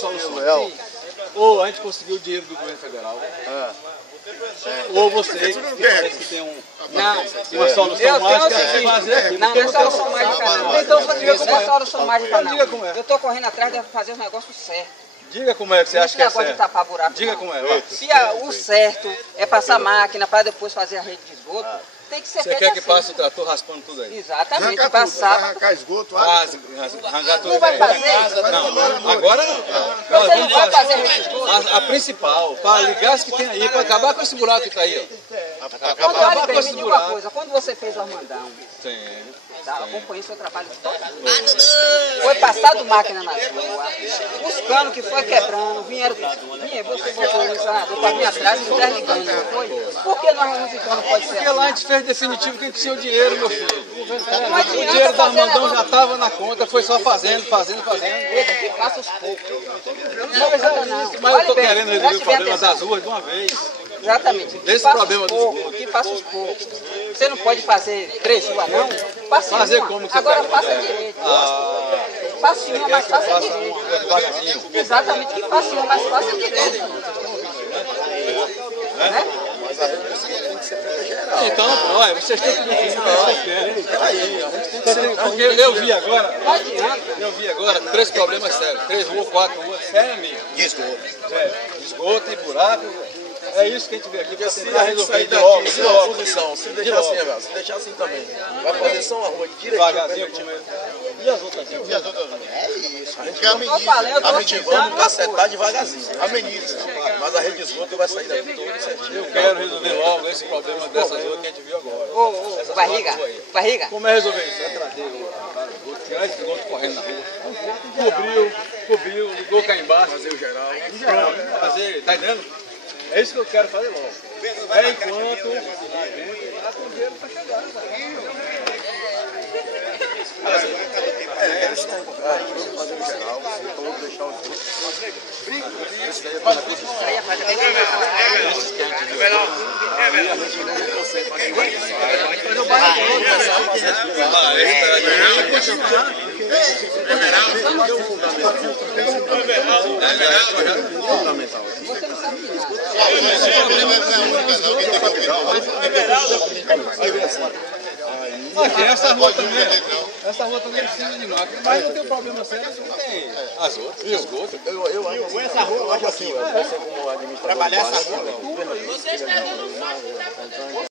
Solução. Ou a gente conseguiu o dinheiro do governo federal. Ou você, que parece que tem uma solução mágica, fazer aqui. Não, não é solução mágica não. Então só diga como é. Não é solução mágica não. Diga como é. Eu estou correndo atrás de fazer o negócio certo. Diga como é que você acha que é Esse negócio de certo. tapar buraco. Diga não. como é. Vai. Se o certo é passar máquina para depois fazer a rede de esgoto, tem que ser Você feito quer que assim. passe o trator raspando tudo aí? Exatamente, Arrancar tudo, passar. arrancar esgoto, Arrancar tudo Não vai aí. fazer? Não, agora não. Você Nós não vamos vai fazer fazer a rede de esgoto? a principal, para ligar as que tem aí, para acabar com esse buraco que está aí. Ó. Quando, Acabar olha com bem, esse me diga uma buraco. coisa, quando você fez o Armandão, Sim. tá, eu acompanhei seu trabalho todo. Foi passado máquina nas ruas, os canos que foi quebrando, vieram, você botou o isolador para vir atrás e não desligando, não foi? Por que nós não ficamos, pode ser Porque lá a assim? gente fez definitivo que a gente tinha o dinheiro, meu filho. Não O adianta dinheiro do fazer Armandão negócio. já estava na conta, foi só fazendo. Veja, que faça os poucos. Mas eu estou querendo resolver o problema das ruas de uma vez. Exatamente. Desse Faça problema os dos poucos, poucos. que faça os poucos. Você não pode fazer 3 ruas, não? Faça Fazer uma. como que você Agora quer? faça direito. Faça uma, mas faça Faça direito. uma coisa devagarzinho. Exatamente, que faça uma, mas faça direito. Né? Então, olha, vocês têm que decidir o que vocês querem. Porque eu vi agora 3 problemas sérios, 3 ruas, 4 ruas, sério mesmo. de esgoto. Esgoto e buraco. É isso que a gente vê aqui para Se tentar a gente resolver sair de logo, daqui, de se a logo. posição, se deixar assim, velho, se deixar assim também, vai fazer só uma rua direitinho. Devagarzinho como ele. E as outras? E as outras? É isso. A gente Eu tô falando, eu tô Vamos citando uma cacetar coisa. devagarzinho. ameniza. Mas a rede de esgoto vai sair daqui todo certinho. Eu quero resolver logo esse problema dessas ruas que a gente viu agora. Ô, barriga. Como é resolver isso? É trazer o tirar esse esgoto correndo na rua. Cobriu, ligou cá embaixo. Fazer o geral. Fazer, tá entendendo? É isso que eu quero fazer logo. É enquanto tá com dinheiro para chegar. Eles estão vamos fazer o geral, todo deixar os outros. Aqui, essa rua também precisa de máquina, mas não tem problema sério, não tem as outras, esgoto. Eu acho assim, você como administrador. Trabalhar essa rua. Você está dando um